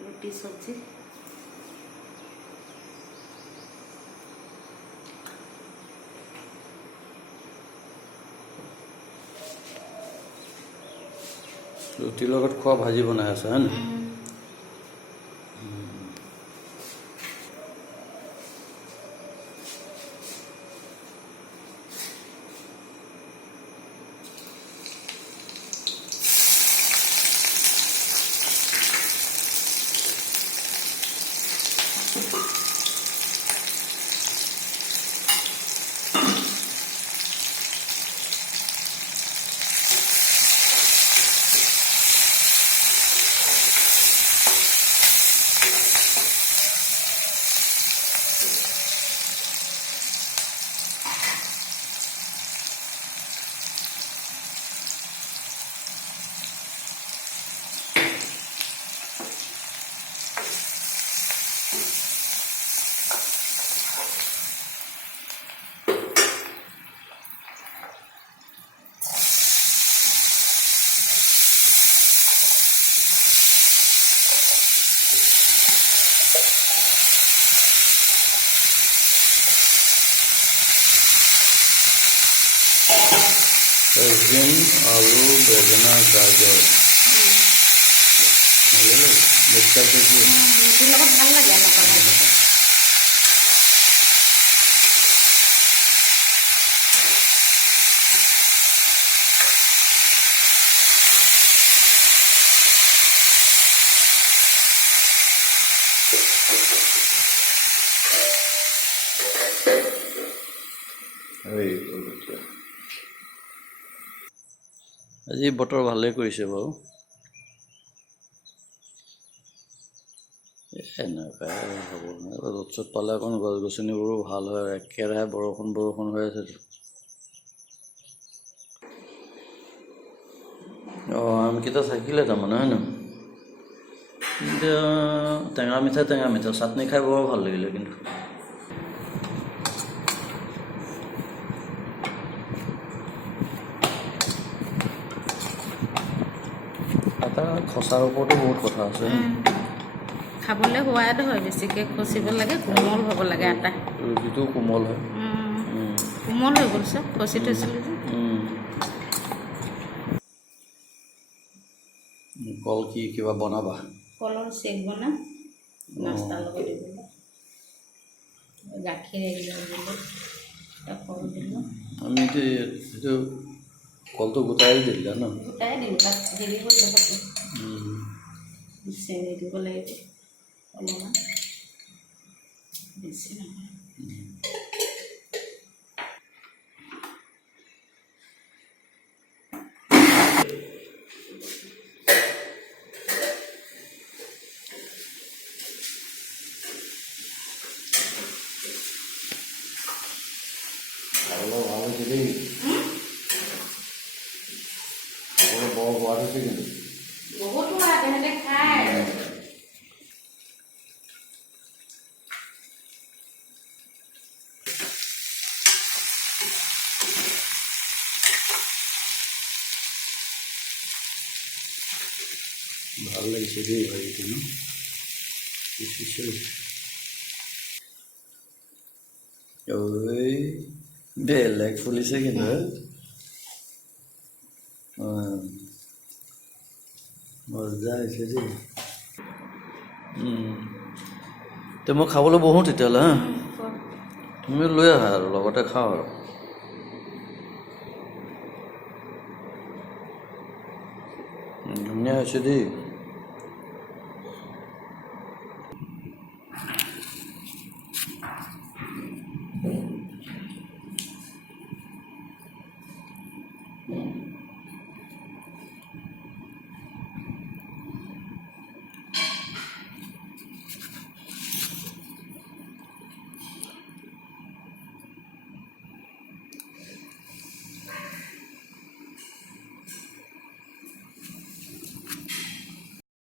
रोटी सब्जी ৰুটিৰ লগত খোৱা ভাজি বনাই আছে হয় না सजन आलू बैगना गाजर मिक्स करके रोटी লগত ভাল লাগে এনেকুৱা ভাজিটো আজি বতৰ ভালে কৰিছে বাৰু এনেকুৱাই হ'ব ৰ'দ চ'দ পালে অকণ গছ গছনিবোৰো ভাল হয় একেৰাহে বৰষুণ হৈ আছে আমকেইটা থাকিলে তাৰমানে হয় নহয় এতিয়া টেঙা মিঠা চাটনি খাই বৰ ভাল লাগিলে কিন্তু এটা খচাৰ ওপৰতো বহুত কথা আছে খাবলৈ সোৱাদ হয় বেছিকৈ খচিব লাগে কোমল হ'ব লাগে আটা ৰুটিটো কোমল হয় কোমল হৈ গ'ল চব খচি থৈছিলোঁ যে কল কি কিবা বনাবা কলৰ চেক বনাম নাস্তাৰ লগত দিবলৈ গাখীৰ এগিলাচ দিলোঁ কল দিলোঁ আমি এইটো কলটো গোটাই দিলা ন গোটাই দিম তাত হেৰি হৈ যাব চেনি দিব লাগিব অলপমান বেছি নহয় ভাল হৈছে দেই বৰ সোৱাদ হৈছে কিন্তু বহুত সোৱাদ সিহঁতে খায় ভাল লাগিছে দেই ভাজিটো ন বেলেগ ফুলিছে কিন্তু মজা হৈছে দেই তে মই খাবলৈ বহোঁ তেতিয়াহ'লে হা তুমি লৈ আহা আৰু লগতে খাওঁ আৰু ধুনীয়া হৈছে দেই